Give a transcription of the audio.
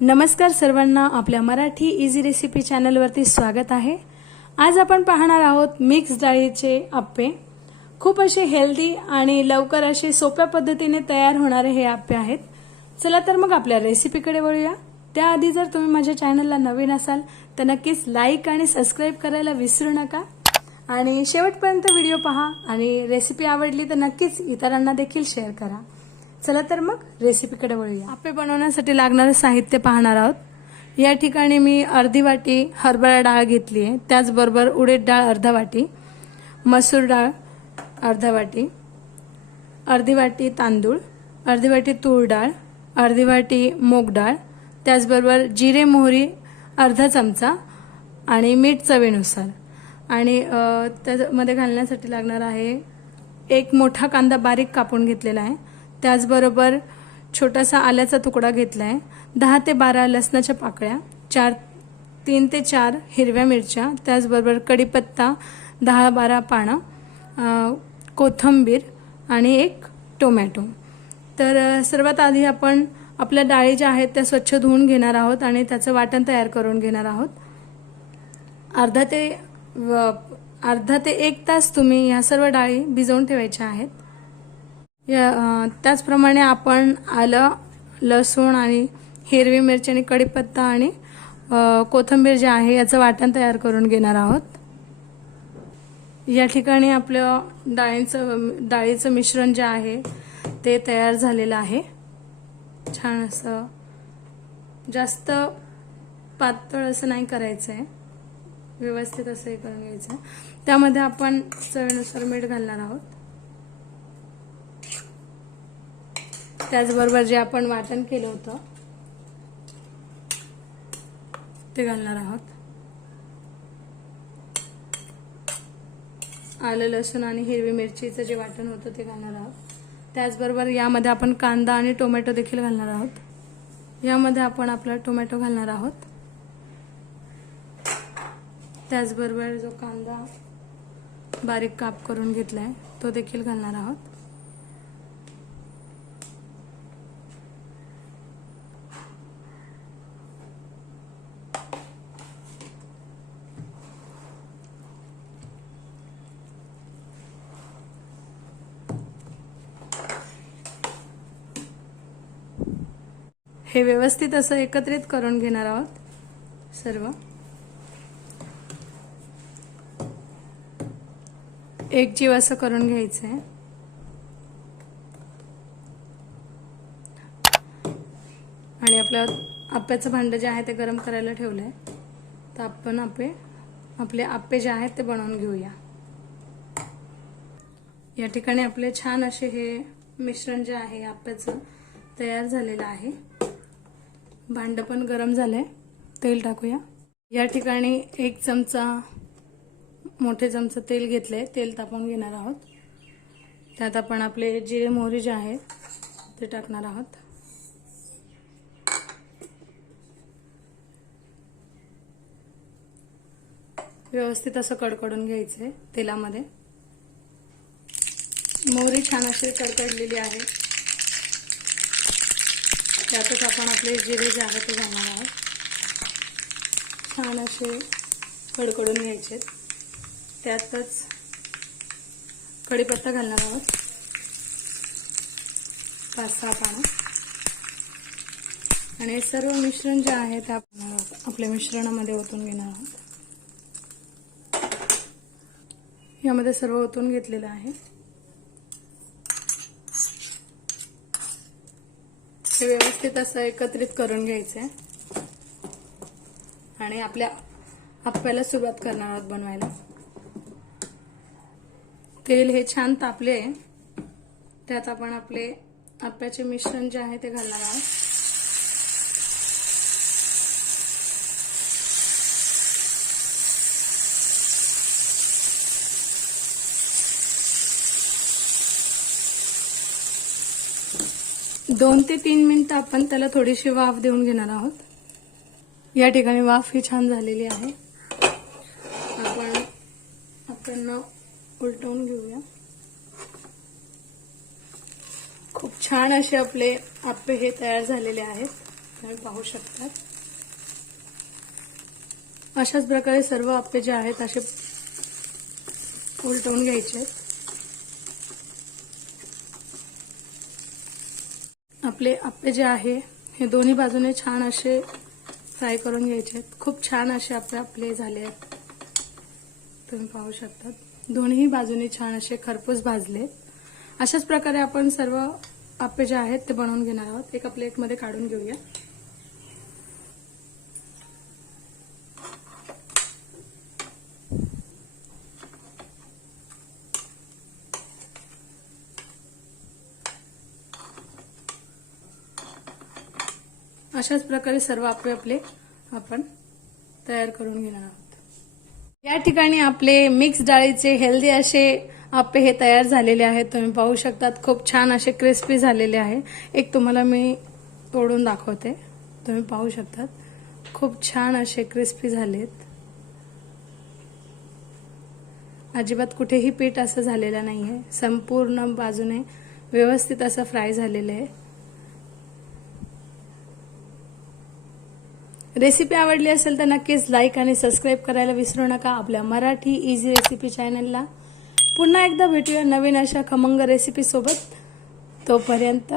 नमस्कार सर्वांना, आपल्या मराठी इझी रेसिपी चॅनलवरती स्वागत आहे। आज आपण पाहणार आहोत मिक्स डाळीचे अप्पे। खूप असे हेल्दी आणि लवकर असे सोप्या पद्धतीने तयार होणारे हे अप्पे आहेत। चला तर मग आपल्या रेसिपीकडे वळूया। त्याआधी जर तुम्ही माझ्या चॅनलला नवीन असाल तर नक्कीच लाईक आणि सबस्क्राइब करायला विसरू नका आणि शेवटपर्यंत व्हिडिओ पहा आणि रेसिपी आवडली तर नक्कीच इतरांना देखील शेअर करा। चला तर मग रेसिपीकडे वळूया। अप्पे बनवण्यासाठी लागणारे साहित्य पाहणार आहोत। या ठिकाणी मी अर्धी वाटी हरभरा डाळ घेतली आहे, त्याचबरोबर उडीद डाळ अर्धा वाटी, मसूर डाळ अर्धा वाटी, अर्धी वाटी तांदूळ, अर्धी वाटी तूर डाळ, अर्धी वाटी मूग डाळ, त्याचबरोबर जिरे मोहरी अर्धा चमचा आणि मीठ चवीनुसार। आणि त्यामध्ये घालण्यासाठी लागणार आहे एक मोठा कांदा बारीक कापून घेतलेला आहे, त्याचबरोबर छोटासा आल्याचा तुकडा घेतलाय, 10 ते 12 लसणाच्या पाकळ्या, 3 ते 4 हिरव्या मिरच्या, त्याचबरोबर कढीपत्ता 10-12 पानं, कोथिंबीर आणि एक टोमॅटो। तर सर्वात आधी आपण आपल्या डाळी ज्या आहेत त्या स्वच्छ धुवून घेणार आहोत आणि त्याचं वाटण तयार करून घेणार आहोत। अर्धा ते 1 तास तुम्ही या सर्व डाळी भिजवून ठेवायच्या आहेत। त्याचप्रमाणे आपण आलं, लसूण आणि हिरवी मिरची आणि कढीपत्ता आणि कोथिंबीर जे आहे याचं वाटण तयार करून घेणार आहोत। या ठिकाणी आपलं डाळीचं मिश्रण जे आहे ते तयार झालेलं आहे। छान असं जास्त पातळ असं नाही करायचं आहे, व्यवस्थित असं हे करून घ्यायचं। त्यामध्ये आपण चवीनुसार मीठ घालणार आहोत, त्याचबरोबर जे आपण वाटण केलं होतं ते घालणार आहोत। आलं, लसूण आणि हिरवी मिरचीचं जे वाटण होतं ते घालणार आहोत। त्याचबरोबर यामध्ये आपण कांदा आणि टोमॅटो देखील घालणार आहोत। यामध्ये आपण आपला टोमॅटो घालणार आहोत, त्याचबरोबर जो कांदा बारीक काप करून घेतलाय तो देखील घालणार आहोत। हे व्यवस्थित असं एकत्रित करून घेणार आहोत सर्व। एकजीव असं करून घ्यायचं आहे आणि आपलं आप्याचं भांडं जे आहे ते गरम करायला ठेवलंय। तर आपण आपले आप्पे जे आहेत ते बनवून घेऊया। या ठिकाणी आपले छान असे हे मिश्रण जे आहे आप्याचं तयार झालेलं आहे। भांडं पण गरम झालंय, तेल टाकूया। या ठिकाणी 1 चमचा मोठे चमचा तेल घेतलंय, तेल तापवून घेणार आहोत। त्यात आपण आपले जिरे मोहरी जे आहे ते टाकणार आहोत। व्यवस्थित असं कडकडून घ्यायचंय तेलामध्ये। मोहरी छान अशी कडकडलेली आहे, त्यातच आपण आपले जिरे जे आहे ते घालणार आहोत। छान असे कडकडून घ्यायचे। त्यातच कढीपत्ता घालणार आहोत, 5-6 पानं, आणि हे सर्व मिश्रण जे आहे ते आपण आपल्या मिश्रणामध्ये ओतून घेणार आहोत। यामध्ये सर्व ओतून घेतलेलं आहे। हे व्यवस्थित असं एकत्रित करून घ्यायचंय आणि आपल्या आप्याला सुरुवात करणार आहोत बनवायला। तेल हे छान तापले आहे, त्यात आपण आपले आप्याचे मिश्रण जे आहे ते घालणार आहोत। दोन ते 3 मिनिटं आपण त्याला थोडीशी वाफ देऊन घेणार आहोत। या ठिकाणी वाफ ही छान झालेली आहे। आपण उलटवून घेऊया। खूप छान असे आपले आप्पे हे तयार झालेले आहेत। तुम्ही पाहू शकता। अशाच प्रकारे सर्व आप्पे जे आहेत असे उलटवून घ्यायचे। आपले आप्पे जे आहे हे दोन्ही बाजूने छान असे फ्राय करून घ्यायचे। खूप छान असे आप्पे आपले झाले आहेत, तुम्ही पाहू शकता। दोन्ही बाजूने छान असे खरपूस भाजले। अशाच प्रकारे आपण सर्व आप्पे जे आहेत ते बनवून घेणार आहोत। एका प्लेटमध्ये काढून घेऊया। अशाच प्रकारे सर्व आप्पे आपले आपण तयार करून घेणार आहोत। या ठिकाणी आपले मिक्स डाळीचे हेल्दी असे आप्पे हे तयार झालेले आहेत, तुम्ही पाहू शकतात। खूप छान असे क्रिस्पी झालेले आहे। एक तुम्हाला मी तोडून दाखवते, तुम्ही पाहू शकतात। खूप छान असे क्रिस्पी झालेत, अजिबात कुठेही पीठ असं झालेलं नाहीये। संपूर्ण बाजूने व्यवस्थित असं फ्राय झालेलं आहे। रेसिपी आवडली असेल तर नक्कीच लाईक आणि सबस्क्राईब करायला विसरू नका आपल्या मराठी इझी रेसिपी चॅनलला। पुन्हा एकदा भेटूया नवीन अशा खमंग रेसिपी सोबत। तोपर्यंत